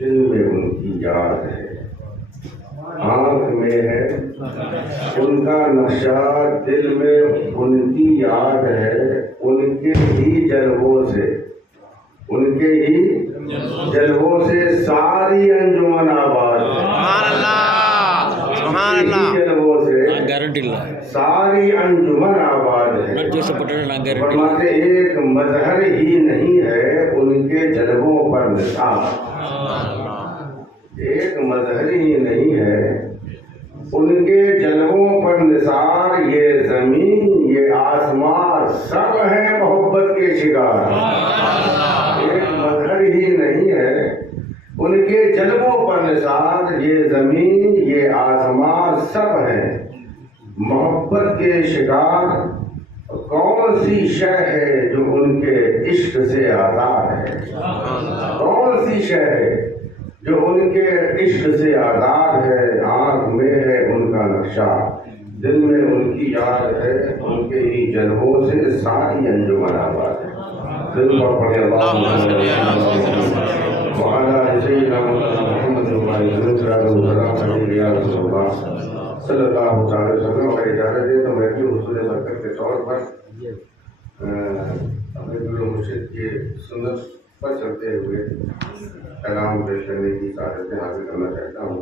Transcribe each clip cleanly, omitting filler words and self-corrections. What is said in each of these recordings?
دل میں ان کی یاد ہے، آنکھ میں ہے ان کا نقشہ، دل میں ان کی یاد ہے، ان کے ہی جلووں سے، ان کے ہی جلووں سے ساری انجمن آباد ہے۔ سبحان اللہ، سبحان اللہ، جلووں سے ساری انجمن آباد ہے۔ فرماتے ایک مظہر ہی نہیں ہے ان کے جلووں پر نثار، ایک مظہر ہی نہیں ہے ان کے جلووں پر نثار، یہ زمین یہ آسمان سب ہیں محبت کے شکار۔ ایک مظہر ہی نہیں ہے ان کے جلووں پر نثار، یہ زمین یہ آسمان سب ہیں محبت کے شکار۔ کون سی شے ہے جو ان کے عشق سے آزاد ہے، کون سی شے ہے جو ان کے عشق سے آزاد ہے، آنکھ میں ہے ان کا نقشہ، دل میں ان کی یاد ہے، ان کے ہی جلووں سے ساری انجمن آباد ہے۔ دل پر پڑھے اللہم وعلی سیدنا محمد صلی اللہ تعالی وسلم۔ اگر اجازت دے تو میں بھی حصول برکت کے طور پر اپنے گرو مرشد کی سنت پر چلتے ہوئے کلام پیش کرنے کی سعادت حاصل کرنا چاہتا ہوں۔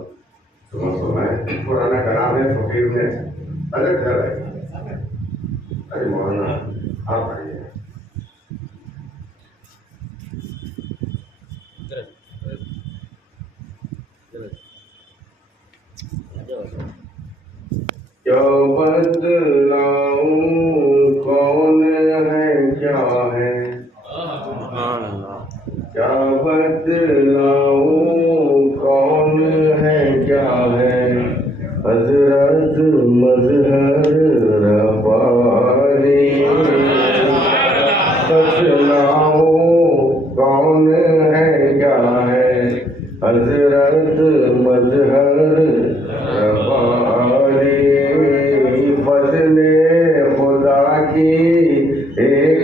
فرمائے پرانا کلام ہے، فقیر نے الگ گھر ہے۔ ارے مولانا آپ آئیے۔ کیا بدلاؤں کون ہے کیا ہے، کیا بدلاؤں کون ہے کیا ہے، حضرت مظہر ربانی۔ بدلاؤں کون ہے کیا ہے، حضرت مظہر ربانی۔ فضل خدا کی ایک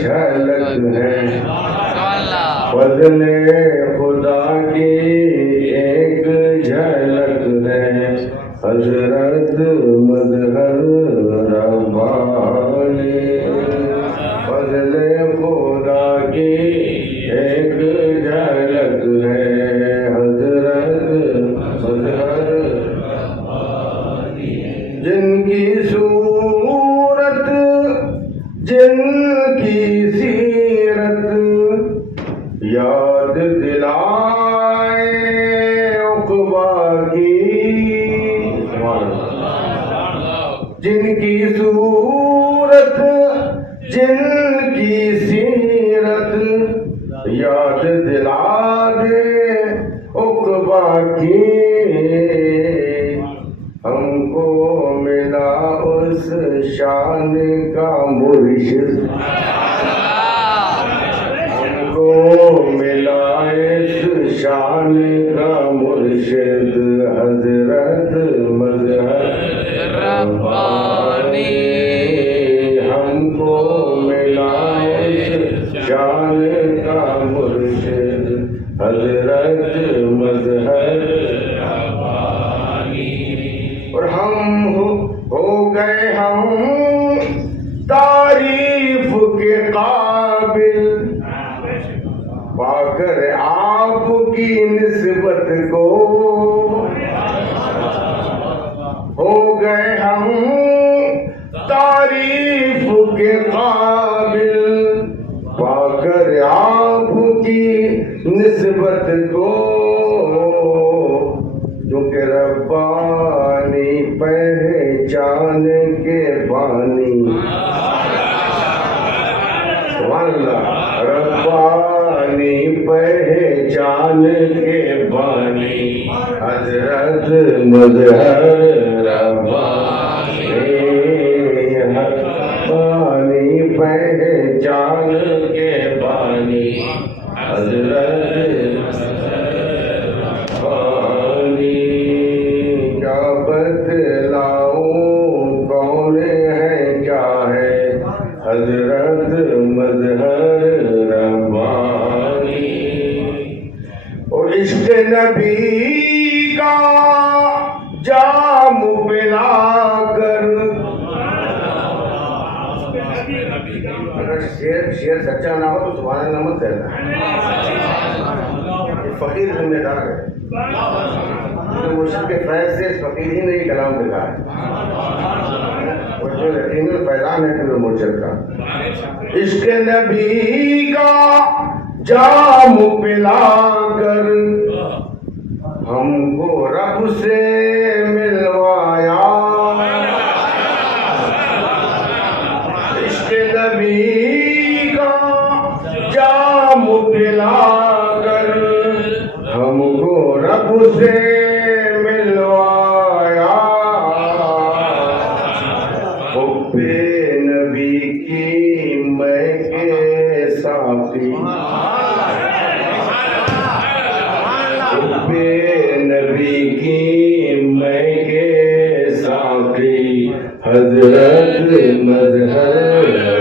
جھلک ہے، فضل خدا کی ایک جھلک ہے، حضرت مظہر ربانی۔ فضل خدا کی ایک جھلک ہے، حضرت مظہر ربانی۔ جن کی صورت جن کی سیرت یاد دلائے عقبیٰ کی، جن کی صورت جن کی سیرت یاد دلا دے عقبیٰ کی۔ ہم کو ملا اس شان کا مرشد، ہم کو ملا اس شان کا مرشد، حضرت مظہر ربانی۔ ہم کو ملا اس شان کا مرشد، حضرت مظہر ربانی۔ اور ہم ہو گئے ہم تعریف کے قابل، پا کر آپ کی نسبت کو، ہو گئے ہم تعریف کے قابل، پا کر آپ کی نسبت کو، کیونکہ ربانی پہچان کے بانی۔ سبحان اللہ، ربانی پہچان کے بانی، حضرت مظہر ربانی۔ ربانی پہچان کے بانی، حضرت بتلاؤں کون ہے کیا ہے، حضرت مظہر ربانی۔ اور عشق نبی کا جام پلا کر. اگر شعر سچا نہ ہو تو سبحان اللہ مت کہنا. یہ فقیر ذمہ دار ہے. مرشد کے فیض سے اس فقیر ہی نے یہ کلام لکھا ہے. اور جو یقین الفیضان ہے پھر مرشد کا. عشق نبی کا جام پلا کر ہم کو رب سے ملوایا. عشق نبی کا جام پلا کر ہم کو رب سے ملوایا. حب نبی کی مہک ساقی نبی کی مہک ساقی حضرت مظہر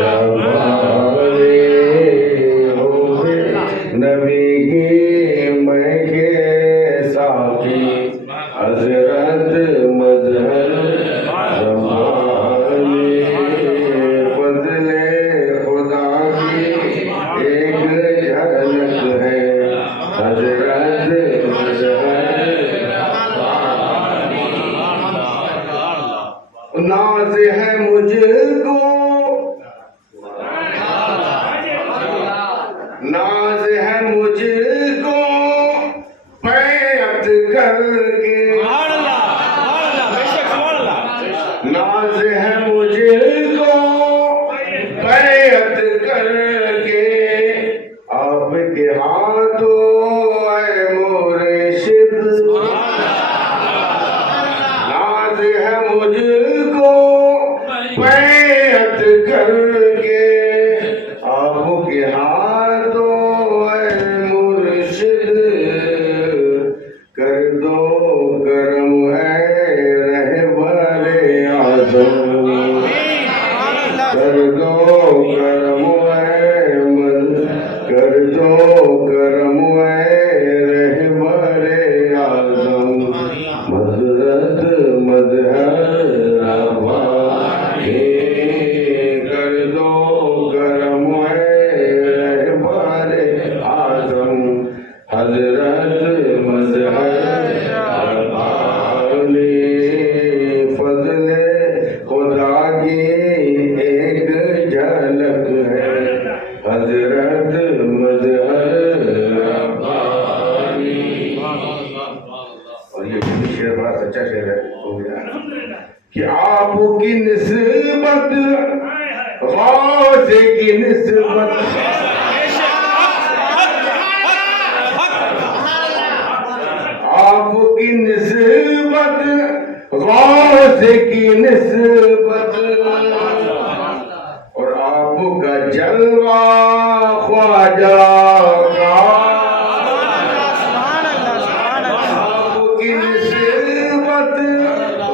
ہمارے. نبی کی مہک ساقی حضرت مظہر ہمارے. فضل خدا کی ایک جھلک ہے حضرت ناز ہے مجھ کو ناز ہے مجھ کو بیعت کر کے. ناز ہے مجھ کو بیعت کر کے آپ کے ہاتھوں اے مرشد. ناز ہے مجھ کو بیعت کر کے آپ کے ہاتھوں اے مرشد. کر دو کرم اے رہبر اعظم. کر دو کرم اے کر دو کرم اے رہبر اعظم. حضرت مظہر ہمارے. کر دو کرم اے رہبر اعظم. حضرت مظہر ہمارے. فضل خدا کی ایک جھلک ہے حضرت مظہر ہمارے. اور یہ شعر بڑا سچا شعر ہے کہ آپ کی نسبت غوث کی نسبت آپ کی نسبت غوث کی نسبت اور آپ کا جلوہ خواجہ کا. آپ کی نسبت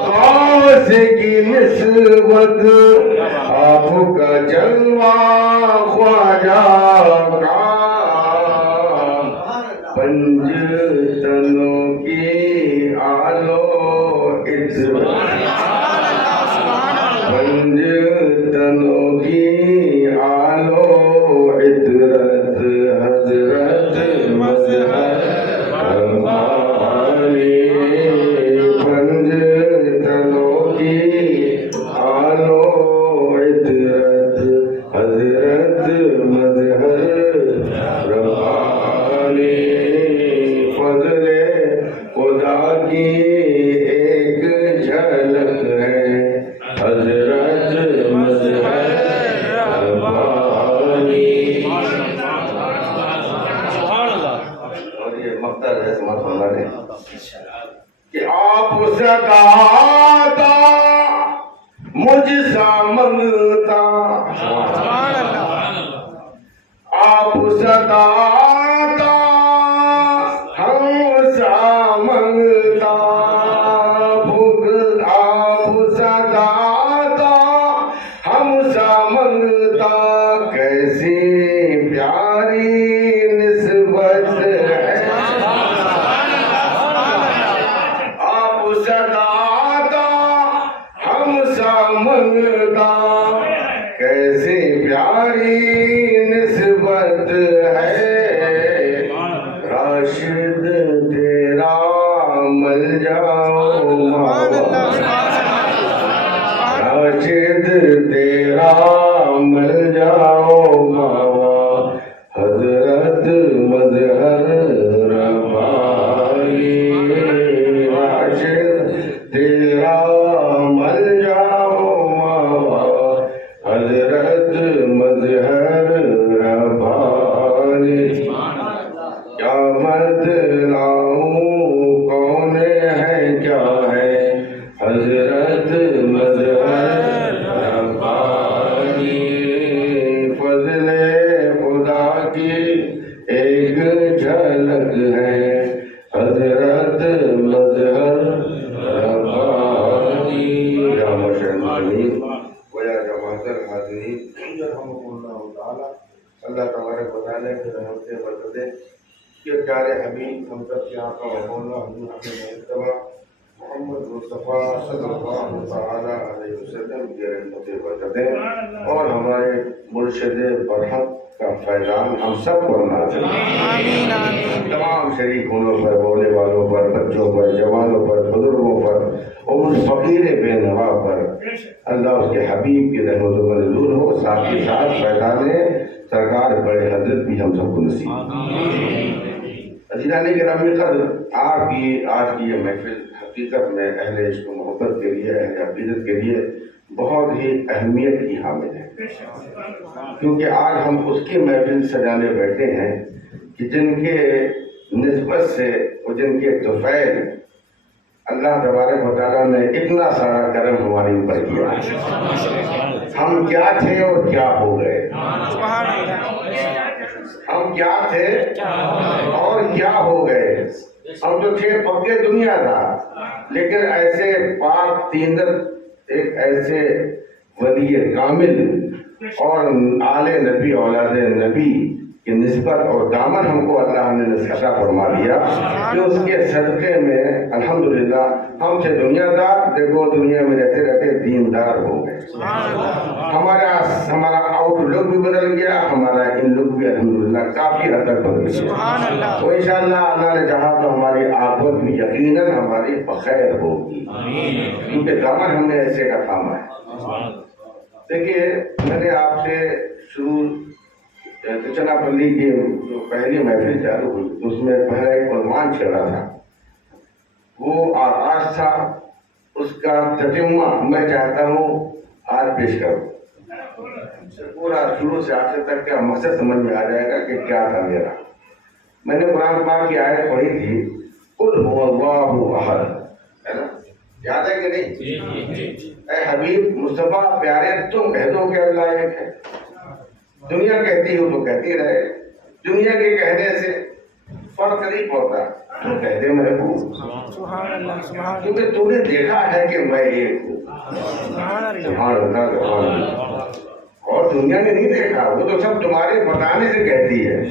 غوث کی نسبت آپ کا جلوہ خواجہ کا. پنج تنوں کی آلو پنج تنوں کی آلو عطرت حضرت مظہر ہمارے. پنج تنوں کی آلو عطرت حضرت مظہر ہمارے. فضل خدا کی ایک جھلک ہے حضرت مظہر ہمارے. اور یہ مقتل ہے سمات اللہ نے کہ آپ صداتا مجھ سا منگتا. آپ صداتا ہم سا منگتا. آپ صداتا ہم سا منگتا. کیسی پیاری نسبت ہے راشد تیرا مل جاؤ ماوا حضرت مظہر ربانی راشد تیرا مل جاؤ ماوا حضرت مظہر ربانی کیا بتلاؤں کون ہے کیا ہے حضرت مظہر ربانی فضل خدا کی ایک جھلک ہے حضرت مظہر ربانی یا مشرمین ویا جماعت الحاضرین رحمکم اللہ تعالی اللہ تبارک و تعالی کی رحمت سے برکتیں کہ پیارے حبیب ہم سب کے آقا و مولا حضور مصطفیٰ محمد مصطفیٰ صلی اللہ تعالی علیہ وسلم کی رحمت سے برکتیں اور ہمارے مرشد برحق کا فیضان ہم سب پر نازل ہو تمام شریک ہونوں پر بولنے والوں پر بچوں پر جوانوں پر بزرگوں پر اور اس فقیر بے نوا پر اللہ اس کے حبیب کی رحمت و منظور ہو ساتھ ہی ساتھ فیضان سرکار بڑے حضرت بھی ہم سب کو نصیب عزیزان گرامی قدر آپ کی آج کی یہ محفل حقیقت میں اہل عشق و محبت کے لیے اہل عقیدت کے لیے بہت ہی اہمیت کی حامل ہے کیونکہ آج ہم اس کی محفل سجانے بیٹھے ہیں کہ جن کے نسبت سے اور جن کے طفیل اللہ تبارک و تعالیٰ نے اتنا سارا کرم ہمارے اوپر کیا ہم کیا تھے اور کیا ہو گئے ہم کیا تھے اور کیا ہو گئے ہم تو تھے پکے دنیا تھا لیکن ایسے پاک تیندت ایک ایسے ولی کامل اور آل نبی اولاد نبی کی نسبت اور دامن ہم کو اللہ نے عطا فرما دیا کہ اس کے صدقے میں الحمدللہ ہم سے دنیا دار دیکھو دنیا میں رہتے رہتے دیندار ہو گئے ہمارا آؤٹ لک بھی بدل گیا ہمارا ان لک بھی الحمدللہ کافی حد تک بدل گیا تو انشاءاللہ اللہ نے چاہا تو ہماری عاقبت بھی یقیناً ہماری بخیر ہوگی کیونکہ دامن ہم نے ایسے کا تھاما ہے دیکھیے میں نے آپ سے شروع چنا پلی کی جو پہلی محفل چالو ہوئی اس میں پہلا ایک عنوان چھڑا تھا وہ آغاز تھا اس کا تتمہ میں چاہتا ہوں آج پیش کروں پورا شروع سے آخر تک کا مقصد سمجھ میں آ جائے گا کہ کیا تھا میرا میں نے قرآن پاک کی آیت پڑھی تھی قل هو اللہ احد ہے نا یاد ہے کہ نہیں اے حبیب مصطفیٰ پیارے تم کہہ دو کہ اللہ ایک ہے دنیا کہتی ہو تو کہتی رہے دنیا کے کہنے سے فرق نہیں پڑتا تو کہہ دے محبوب کیونکہ تم نے دیکھا ہے کہ میں ایک ہوں سبحان اللہ اور دنیا نے نہیں دیکھا وہ تو سب تمہارے بتانے سے کہتی ہے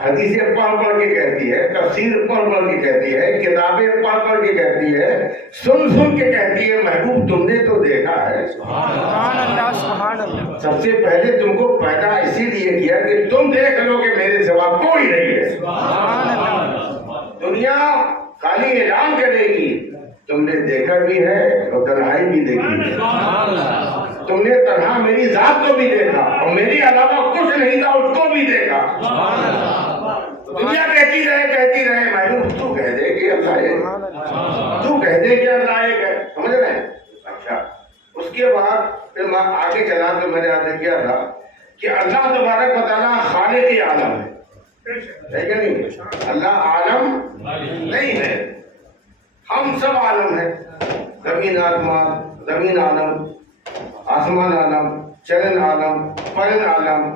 حدیثیں پڑھ پڑھ کے کہتی ہے تفسیر پڑھ پڑھ کے کہتی ہے کتابیں پڑھ پڑھ کے کہتی ہے سن سن کے کہتی ہے محبوب تم نے تو دیکھا ہے سب سے پہلے تم کو پیدا اسی لیے کیا کہ تم دیکھ لو کہ میرے سوا کوئی نہیں ہے دنیا خالی اعلان کرے گی تم نے دیکھا بھی ہے اور تنہائی بھی دیکھی ہے تم نے تنہا میری ذات کو بھی دیکھا اور میری علاوہ کچھ نہیں تھا اس کو بھی دیکھا دنیا کہتی رہے محبوب تو کہہ دے کہ اللہ ایک تو کہہ دے کہ اللہ ایک ہے سمجھ رہے ہیں اچھا اس کے بعد پھر میں آگے چلا تو میں نے آگے کیا تھا کہ اللہ تبارک و تعالیٰ خالق عالم ہے کہ نہیں اللہ عالم نہیں ہے ہم سب عالم ہیں زمین عالم آسمان عالم چرن عالم پرن عالم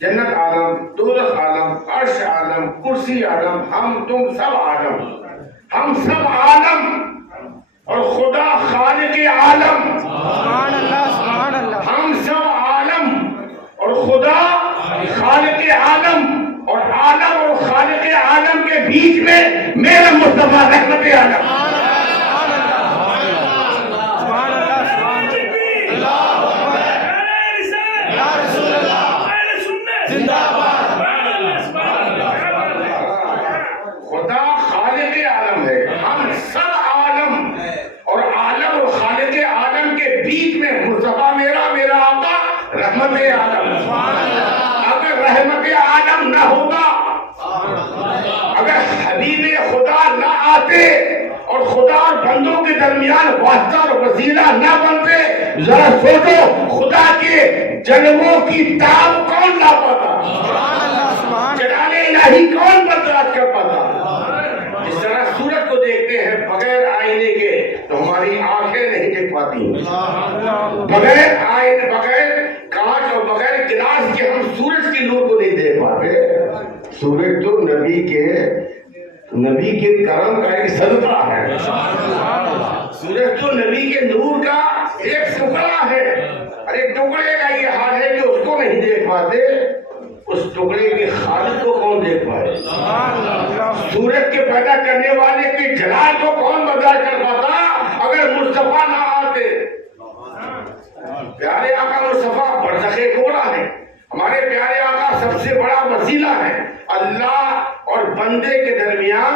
جنت عالم دوزخ عالم عرش عالم کرسی عالم ہم تم سب عالم ہم سب عالم اور خدا خالق عالم سبحان اللہ ہم سب عالم اور خدا خالق عالم اور خالق عالم کے بیچ میں میرا مصطفیٰ رحمت عالم خدا خالق عالم ہے ہم سب عالم اور خالق عالم کے عالم نہ ہوگا، اگر حبیب خدا نہ آتے اور خدا اور بندوں کے درمیان واسطہ اور وسیلہ نہ بنتے، ذرا سوچو خدا کے جلووں کی تاب کون لا پاتا، جلال الہی کون برداشت کر پاتا؟ اس طرح سورج کو دیکھتے ہیں بغیر آئینے کے تو ہماری آنکھیں نہیں دیکھ پاتی، بغیر آئینے، بغیر کانچ اور بغیر گلاس کے ہم سورج کے نور کو نہیں دیکھ پاتے۔ سورج تو نبی کے کرم کا ایک صدقہ ہے، سورج تو نبی کے نور کا ایک ٹکڑا ہے، اور ایک ٹکڑے کا یہ حال ہے کہ اس کو نہیں دیکھ پاتے، اس ٹکڑے کے خالق کو کون دیکھ پائے؟ سورج کے پیدا کرنے والے کے جلال کو کون برداشت کر پاتا اگر مصطفیٰ نہ آتے؟ پیارے آقا مصطفیٰ برزخ کبریٰ ہے، ہمارے پیارے آقا سب سے بڑا وسیلہ ہے، اللہ اور بندے کے درمیان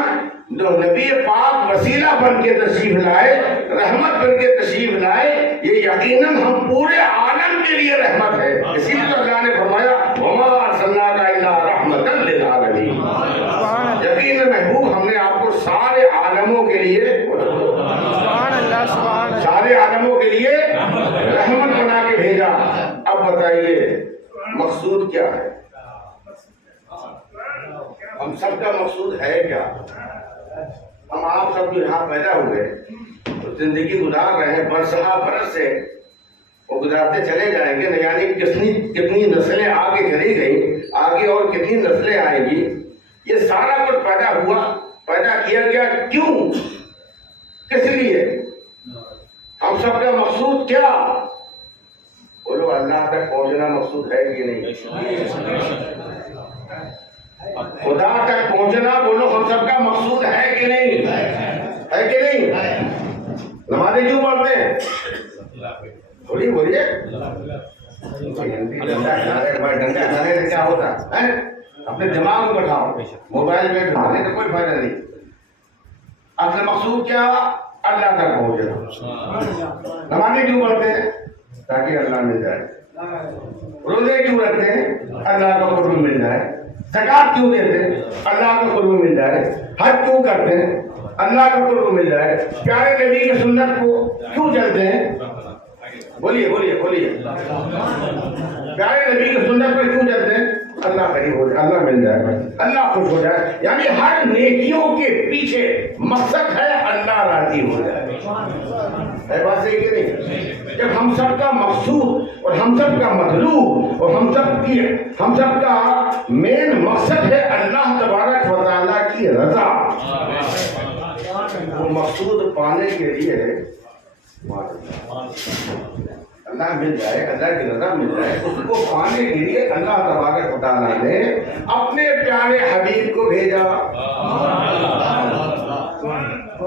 جو نبی پاک وسیلہ بن کے تشریف لائے، رحمت بن کے تشریف لائے، یہ یقیناً ہم پورے عالم کے لیے رحمت ہے۔ اسی لیے تو اللہ نے فرمایا وَمَا أَرْسَلْنَاكَ إِلَّا رَحْمَةً لِلْعَالَمِينَ، یقیناً محبوب ہم نے آپ کو سارے عالموں کے لیے، سارے عالموں کے لیے رحمت بنا کے بھیجا۔ اب بتائیے مقصود کیا ہے؟ ہم سب کا مقصود ہے کیا؟ ہم آپ سب جو یہاں پیدا ہوئے زندگی گزار رہے ہیں، برسہ برس سے وہ گزارتے چلے جائیں گے، یعنی کتنی نسلیں آگے چلی گئی، آگے اور کتنی نسلیں آئیں گی، یہ سارا کچھ پیدا ہوا، پیدا کیا گیا کیوں؟ کس لیے؟ ہم سب کا مقصود کیا؟ بولو اللہ تک پہنچنا مقصود ہے کہ نہیں؟ خدا تک پہنچنا بولو ہم سب کا مقصود ہے کہ نہیں؟ ہے کہ نہیں؟ نمازیں کیوں پڑھتے ہیں؟ بولیے ڈنڈا کھانے سے کیا ہوتا ہے؟ اپنے دماغ میں بٹھاؤ، موبائل میں بٹھانے کا کوئی فائدہ نہیں۔ اصل مقصود کیا؟ اللہ تک پہنچنا۔ نمازیں کیوں پڑھتے ہیں؟ تاکہ اللہ مل جائے۔ روزے کیوں رکھتے ہیں؟ اللہ کا قرب مل جائے۔ زکات کیوں دیتے ہیں؟ اللہ کا قرب مل جائے۔ حج کیوں کرتے ہیں؟ اللہ کا قرب مل جائے۔ پیارے نبی کی سنت کو کیوں جلتے ہیں؟ بولیے پیارے نبی کی سنت پر کیوں جلتے ہیں؟ اللہ قریب ہو جائے، اللہ مل جائے، اللہ خوش ہو جائے، یعنی ہر نیکیوں کے پیچھے مقصد ہے اللہ راضی ہو جائے۔ ہے بات صحیح کہ نہیں؟ جب ہم سب کا مقصود اور ہم سب کا مطلوب اور ہم سب کا مین مقصد ہے اللہ تبارک و تعالیٰ کی رضا، وہ مقصود پانے کے لیے اللہ مل جائے، اللہ کی رضا مل جائے، اس کو پانے کے لیے اللہ تبارک و تعالیٰ نے اپنے پیارے حبیب کو بھیجا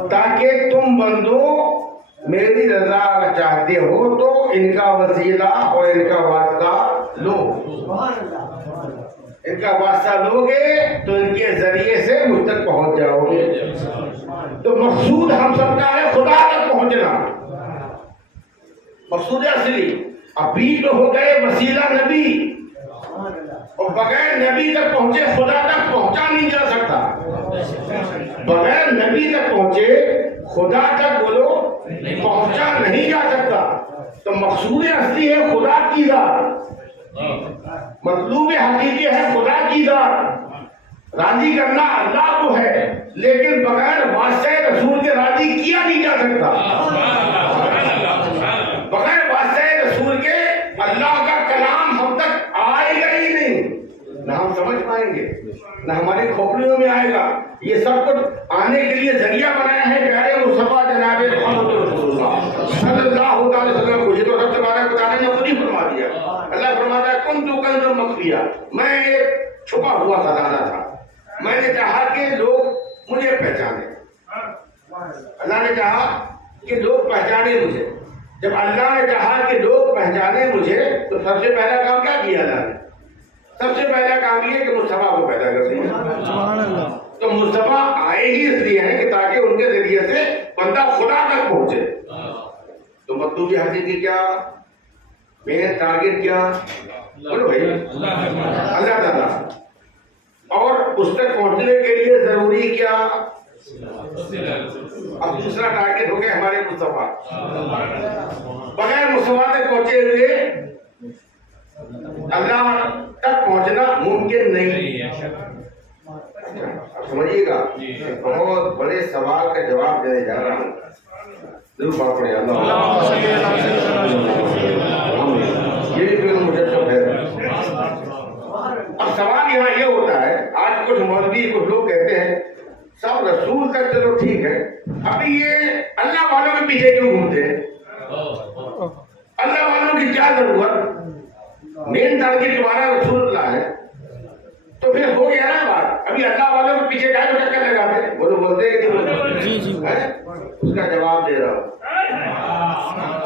تاکہ تم بندو میری رضا چاہتے ہو تو ان کا وسیلہ اور ان کا واسطہ لو، ان کا واسطہ لوگے تو ان کے ذریعے سے مجھ تک پہنچ جاؤ گے۔ تو مقصود ہم سب کا ہے خدا تک پہنچنا، مقصود اصلی۔ ابھی تو ہو گئے وسیلہ نبی، اور بغیر نبی تک پہنچے خدا تک پہنچا نہیں جا سکتا، بغیر نبی تک پہنچے خدا تک بولو پہنچا نہیں جا سکتا۔ تو مقصود اصلی ہے خدا کی ذات، مطلوب حقیقی ہے خدا کی ذات، راضی کرنا اللہ کو ہے، لیکن بغیر واسطہ رسول کے راضی کیا نہیں جا سکتا، بغیر واسطہ رسول کے اللہ کا کلام ہم تک آئے گا ہی نہیں، نہ ہم سمجھ پائیں گے نہ ہماری کھوپڑیوں میں آئے گا۔ یہ سب کچھ آنے کے لیے ذریعہ بنایا ہے پیارے مصطفیٰ جناب محمد رسول اللہ صلی اللہ علیہ وسلم کو۔ یہ تو سب سے بڑا بتانے نے خود ہی فرما دیا، اللہ فرماتا ہے کنت کنز مخفیہ، میں ایک چھپا ہوا خزانہ تھا، میں نے چاہا کہ لوگ مجھے پہچانے، اللہ نے چاہا کہ لوگ پہچانے مجھے۔ جب اللہ نے چاہا کہ لوگ پہچانے مجھے تو سب سے پہلا کام کیا کیا اللہ نے؟ سب سے پہلا کام یہ کہ مصطفیٰ کو پیدا کر دیا۔ تو مصطفیٰ آئے ہی اس لیے ہیں کہ تاکہ ان کے ذریعے سے بندہ خدا تک پہنچے۔ تو مطلوبی حقیقی کیا، مین ٹارگیٹ کیا؟ بولو بھائی اللہ تعالیٰ اور اس تک پہنچنے کے لیے ضروری کیا؟ اب دوسرا ٹارگیٹ ہو گیا ہمارے مصطفیٰ. بغیر مصطفیٰ تک پہنچے ہوئے اللہ تک پہنچنا ممکن نہیں. سمجھیے گا, بہت بڑے سوال کا جواب دینے جا رہا ہوں. ضرور بات پڑے اللہ یہ بھی پھر مجھے ہے. اب سوال یہاں یہ ہوتا ہے, آج کچھ مولوی کچھ لوگ کہتے ہیں سب رسول تک چلو ٹھیک ہے, ابھی یہ اللہ والوں کے پیچھے کیوں گھومتے ہیں؟ اللہ والوں کی کیا ضرورت؟ مین ٹارگیٹ تمہارا رسول اللہ ہے تو پھر ہو گیا نا بات. ابھی اللہ والوں کے پیچھے کیا چکر لگاتے ہیں؟ وہ تو بولتے ہیں کہ اس کا جواب دے رہا ہوں.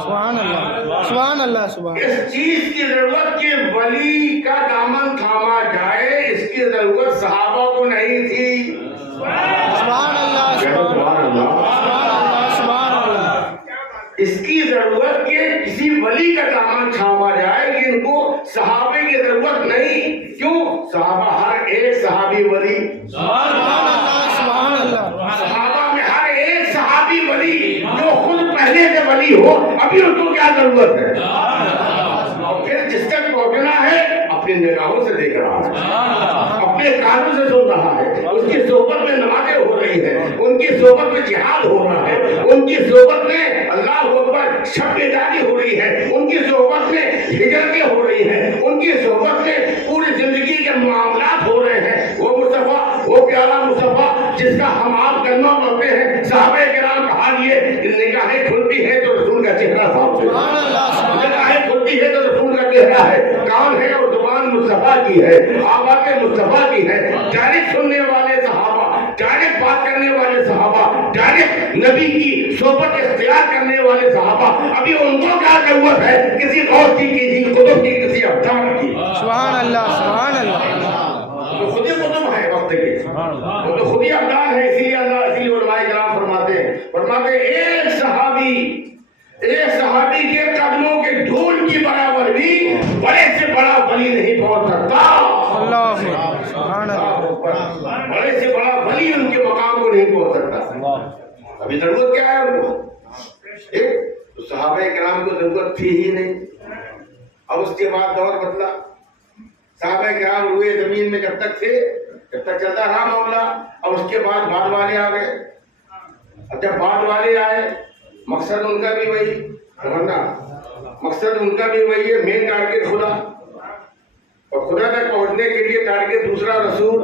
سبحان اللہ سبحان اللہ سبحان. اس چیز کی ضرورت کہ ولی کا دامن تھاما جائے, اس کی ضرورت صحابہ کو نہیں تھی. سبحان اللہ سبحان اللہ سبحان اللہ. اس کی ضرورت کہ کسی ولی کا دامن تھاما جائے, کہ ان کو صحابے کی ضرورت نہیں. کیوں؟ صحابہ ہر ایک صحابی ولی. سبحان اللہ سبحان اللہ. صحابہ میں ہر ایک صحابی ولی جو خود پہلے سے ولی ہو, ابھی اس کو کیا ضرورت ہے؟ اور پھر جس تک پہنچنا ہے اپنی نگاہوں سے دیکھ رہا ہے, اپنے کانوں سے سن رہا ہے, اس کی صحبت میں نمازیں ہو رہی ہیں, ان کی صحبت میں جہاد ہو رہا ہے, ان کی صحبت میں اللہ اکبر شب بیداری ہو رہی ہے, ان کی صحبت میں ہجرتیں ہو رہی ہیں, ان کی صحبت میں پوری زندگی کے معاملات ہو رہے ہیں. وہ مصطفیٰ, وہ پیارا مصطفیٰ جس کا ہم آپ کلمہ پڑھتے ہیں, صحابہ کرام کا حال یہ, نگاہیں کھلتی ہیں تو رسول کا چہرہ صاف ہے, نگاہیں کھلتی ہے تو رسول کا چہرہ ہے. کان ہے اور زبان مصطفیٰ کی ہے, آوازیں مصطفیٰ کی ہے. ڈائریکٹ سننے والے صحابہ, ڈائریکٹ بات کرنے والے صحابہ, ڈائریکٹ نبی کی صحبت اختیار کرنے والے صحابہ, ابھی ان کو کیا ضرورت ہے کسی غوث کی, کسی قطب کی, کسی ابدال کی؟ سبحان اللہ سبحان اللہ. تو خود ہی قطب ہے وقت کے, وہ تو خود ہی ابدال ہے. اسی لیے اللہ, اسی لیے علماء کرام فرماتے ہیں ایک صحابی کے قدموں کے دھول کی برابر بھی بڑے سے بڑا ولی نہیں پہنچ سکتا. اللہ سبحان اللہ. بڑے سے بڑا ولی ان کے مقام کو نہیں پہنچ سکتا. ابھی ضرورت کیا ہے ان کو؟ ایک تو صحابہ کرام کو ضرورت تھی ہی نہیں. اب اس کے بعد دور بدلا, صحابہ کرام روئے زمین میں جب تک تھے, جب تک چلتا رہا معاملہ. اب اس کے بعد بعد والے آ گئے. اب جب بعد والے آئے, مقصد ان کا بھی وہی, مقصد ان کا بھی وہی ہے, مین ٹارگیٹ خدا, اور خدا تک پہنچنے کے لیے ٹارگیٹ دوسرا رسول.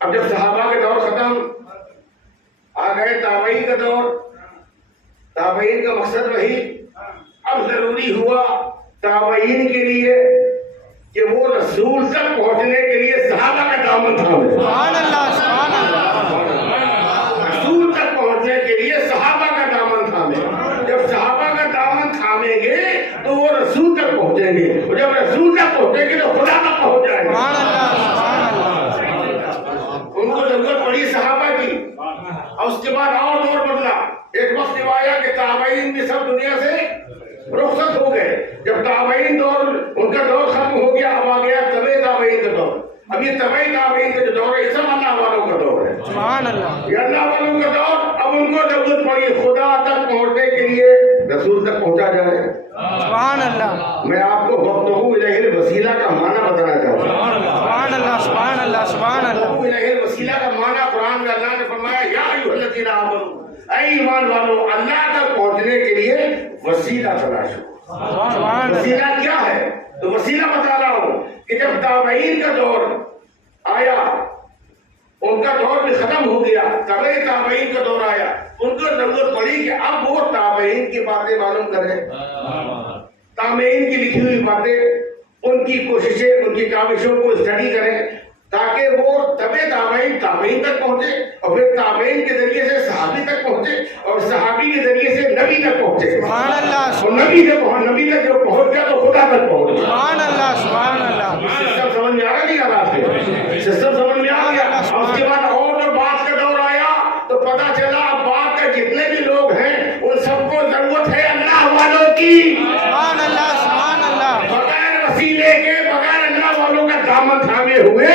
اب جب صحابہ کا دور ختم, آ گئے تابعین کا دور. تابعین کا مقصد وہی. اب ضروری ہوا تابعین کے لیے کہ وہ رسول تک پہنچنے کے لیے صحابہ کا دامن تھامے. سبحان اللہ سبحان اللہ. رسول تک پہنچنے کے لیے صحابہ کا دامن تھامے. جب صحابہ کا دامن تھامیں گے تو وہ رسول تک پہنچیں گے, اور جب رسول تک پہنچیں گے تو خدا تک پہنچ جائیں گے. سبحان اللہ سبحان اللہ. ان کو ضرورت پڑی صحابہ کی, اور اس کے بعد اور دور بدلا. ایک وقت جب آیا کہ تابعین بھی سب دنیا سے رخصت ہو گئے. جب تابعین دور, ان کا دور ختم ہو گیا, اب آ گیا تبع تابعین کا دور. اب یہ تبع تابعین کا جو دور ہے, یہ سب اللہ والوں کا دور ہے. سبحان اللہ. یہ اللہ والوں کا دور. اب ان کو ضرورت پڑی خدا تک پہنچنے کے لیے رسول تک پہنچا جائے. سبحان اللہ. میں آپ کو وقتہ الیہ الوسیلہ کا معنی بتانا چاہتا ہوں. سبحان اللہ سبحان اللہ سبحان اللہ. وقتہ الیہ الوسیلہ کا معنی قرآن میں اللہ نے فرمایا, یا ایھا الذین آمنوا, اے ایمان والو, اللہ تک پہنچنے کے لیے وسیلہ تلاشو. وسیلہ کیا ہے؟ تو وسیلہ بتا رہا ہوں کہ جب تابعین کا دور آیا, ان کا دور بھی ختم ہو گیا, تبع تابعین کا دور آیا, ان کو ضرورت پڑی کہ اب وہ تابعین کی باتیں معلوم کریں, تابعین کی لکھی ہوئی باتیں, ان کی کوششیں, ان کی کاوشوں کو اسٹڈی کریں, تاکہ وہ تبع تابعین تابعین تک پہنچے, اور پھر تابعین کے ذریعے سے صحابی تک پہنچے, اور صحابی کے ذریعے سے نبی تک پہنچے. سبحان اللہ. اور نبی تک جو پہنچ گیا تو خدا تک پہنچ گیا. سبحان اللہ سبحان اللہ. سسٹم سمجھ میں آ رہا نہیں آ رہا؟ سسٹم سمجھ میں آ گیا. اس کے بعد اور جو بات کا دور آیا تو پتا چلا بات کے جتنے بھی لوگ ہیں ان سب کو ضرورت ہے اللہ والوں کی. سبحان اللہ سبحان اللہ. بغیر وسیلے کے, بغیر اللہ والوں کا دامن تھامے ہوئے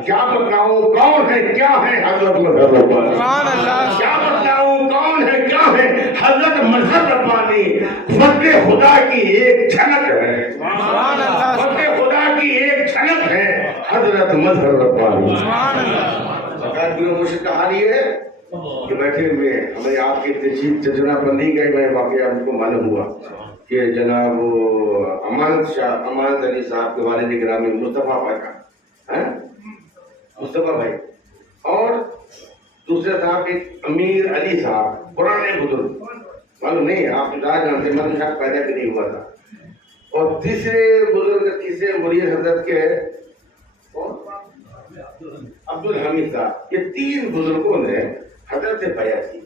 کیا بتلاؤں کون ہے کیا ہے حضرت مظہر ربانی سبحان اللہ کیا بتلاؤں کون ہے کیا ہے حضرت مظہر ربانی فضل خدا کی ایک جھلک ہے سبحان اللہ فضل خدا کی ایک جھلک ہے حضرت مظہر ربانی سبحان اللہ سرکار کی مرشد کا حال یہ ہے کہ بیٹھے ہوئے ہمیں آپ کی تشریف جناب بندی کا میں واقعہ ہم کو معلوم ہوا کہ جناب امانت علی صاحب کے والد گرامی مصطفیٰ بھائی کا مصطفیٰ بھائی اور دوسرے صاحب ایک امیر علی صاحب پرانے بزرگ معلوم نہیں آپ جانتے میں شاید پیدا بھی نہیں ہوا تھا اور تیسرے مرید حضرت کے عبد الحمید صاحب یہ تین بزرگوں نے حضرت سے بیعت کی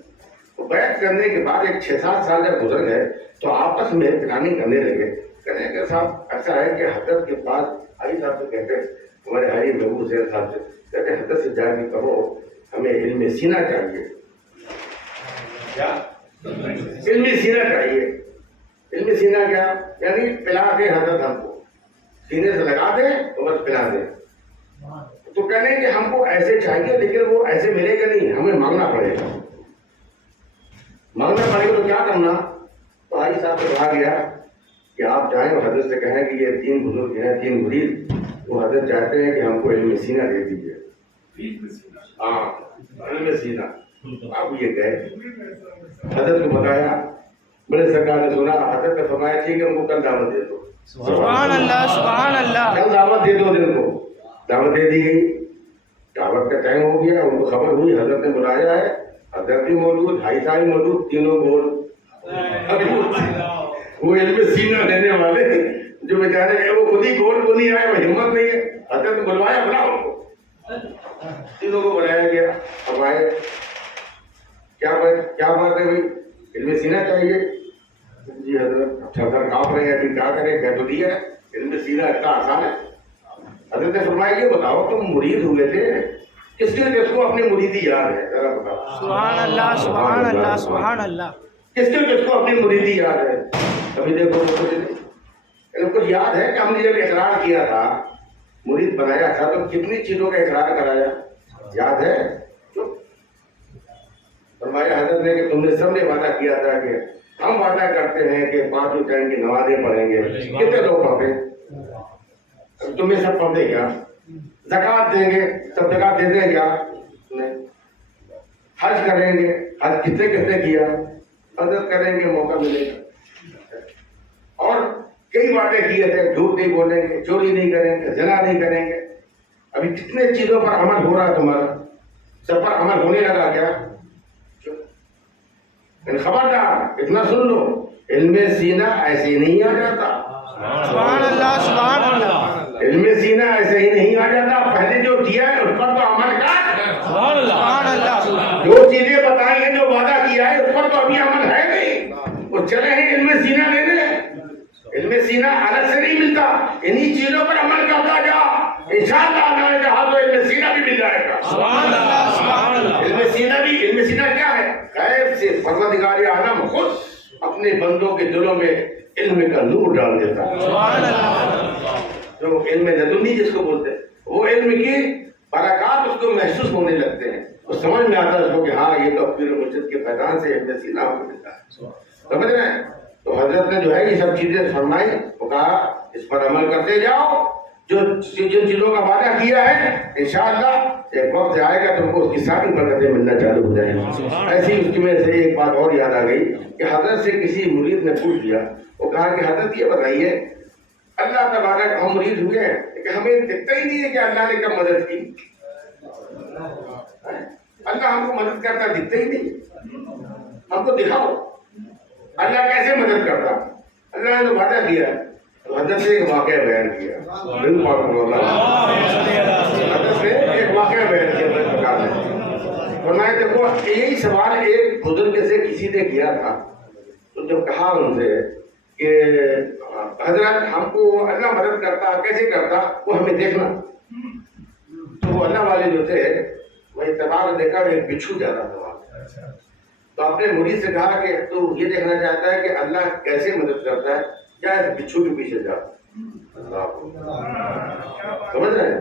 بیعت کرنے کے بعد ایک 6-7 سال جب گزر گئے تو آپس میں پلاننگ کرنے لگے کہنے کہ صاحب ایسا ہے کہ حضرت کے پاس حاجی صاحب سے کہتے ہمارے حاجی محبوب حسین صاحب سے کہتے حضرت سے جا کے کہو ہمیں علم سینہ چاہیے کیا علم سینہ چاہیے علم سینہ کیا یعنی پلا دے حضرت ہم کو سینے سے لگا دے اور بس پلا دے تو کہنے کہ ہم کو ایسے چاہیے لیکن وہ ایسے ملے گا نہیں ہمیں مانگنا پڑے گا تو کیا کرنا تو حاجی صاحب سے کہا گیا کہ آپ جائیں اور حضرت سے کہیں کہ یہ تین بزرگ ہیں تین مرید وہ حضرت چاہتے ہیں کہ ہم کو علم سینہ دے دیجیے ہاں علم سینہ آپ یہ گئے حضرت کو بتایا بڑے سرکار نے سنا حضرت نے فرمایا ٹھیک ہے ان کو کل دعوت دے دو سبحان اللہ سبحان اللہ کل دعوت دے دو دن کو دعوت دے دی گئی دعوت کا ٹائم ہو گیا ان کو خبر ہوئی حضرت نے بلایا ہے حضرت بھی موجود بھائی صاحب موجود تینوں گول وہ علم سینہ دینے والے جو بیچارے وہ خود ہی گول کو نہیں آئے وہ ہمت نہیں ہے حضرت نے بلوایا بلاؤ ان کو تینوں کو بلایا گیا اب آئے کیا بات ہے بھائی علم سینہ چاہیے جی حضرت تھر کانپ رہے ہیں ابھی کیا کریں کہہ تو دیا علم سینہ اتنا آسان ہے حضرت نے فرمایا یہ بتاؤ تم مرید ہوئے تھے کس کے جس کو اپنی مریدی یاد ہے ذرا بتاؤ سبحان اللہ سبحان اللہ سبحان اللہ کس کے جس کو اپنی مریدی یاد ہے ابھی دیکھو کچھ یاد ہے کہ ہم نے جب اقرار کیا تھا مرید بنایا تھا تو کتنی چیزوں کا اقرار کرایا یاد ہے فرمایا حضرت نے کہ تم نے سب نے وعدہ کیا تھا کہ ہم وعدہ کرتے ہیں کہ 5 ٹائم کی نمازیں پڑھیں گے کتنے لوگ پڑھتے تمہیں سب پڑھتے کیا زکات دیں گے سب زکات دیتے ہیں کیا نہیں حج کریں گے حج کتنے کیا حضرت کریں گے موقع ملے گا اور کئی وعدے کیے تھے جھوٹ نہیں بولیں گے چوری نہیں کریں گے زنا نہیں کریں گے ابھی کتنے چیزوں پر عمل ہو رہا ہے تمہارا سب پر عمل ہونے لگا کیا خبردار اتنا سن لو علم سینہ ایسے نہیں آ جاتا سبحان اللہ سبحان اللہ علم سینہ ایسے ہی نہیں آ جاتا پہلے جو دیا ہے اس پر تو عمل کر سبحان اللہ جو چیزیں بتائیں گے جو وعدہ کیا ہے اس پر تو ابھی عمل ہے نہیں وہ چلے ہیں علم سینہ لینے علم سینہ الگ سے نہیں ملتا انہی چیزوں پر عمل کرتا جا انشاءاللہ اللہ نے کہا تو علم سینہ بھی مل جائے گا سبحان اللہ سبحان اللہ علم سینہ کیا ہے غیب سے پروردگار عالم خود اپنے بندوں کے دلوں میں علم کا نور ڈال دیتا ہے سبحان اللہ جو علم لدنی جس کو بولتے ہیں وہ علم کی برکات اس کو محسوس ہونے لگتے ہیں اور سمجھ میں آتا ہے اس کو کہ ہاں یہ تو پیر مرشد کے پیغام سے علم سینہ ہو ملتا ہے سمجھ رہے ہیں تو حضرت نے جو ہے یہ سب چیزیں فرمائی وہ کہا اس پر عمل کرتے جاؤ جن چیزوں کا وعدہ کیا ہے انشاءاللہ ایک وقت آئے گا تم کو اس کی ساری برکتیں ملنا چالو ہو جائیں گی ایسی اس کی میں سے ایک بات اور یاد آ گئی کہ حضرت سے کسی مرید نے پوچھ لیا وہ کہا کہ حضرت یہ بتائیے اللہ تبارک ہم مرید ہوئے ہیں کہ ہمیں دکھتا ہی نہیں ہے کہ اللہ نے کب مدد کی اللہ ہم کو مدد کرتا دکھتا ہی نہیں ہم کو دکھاؤ اللہ کیسے مدد کرتا اللہ نے تو وعدہ کیا حضرت نے ایک واقعہ بیان کیا حضرت نے ایک واقعہ بیان کیا فرمایا دیکھو یہی سوال ایک بزرگ سے کسی نے کیا تھا تو جب کہا ان سے کہ حضرت ہم کو اللہ مدد کرتا کیسے کرتا وہ ہمیں دیکھنا تو وہ اللہ والے جو تھے وہ اتباع دیکھا ایک بچھو جاتا تھا تو اپنے مرید سے کہا کہ تو یہ دیکھنا چاہتا ہے کہ اللہ کیسے مدد کرتا ہے کیا اس بچھو کے پیچھے جا سمجھ رہے ہیں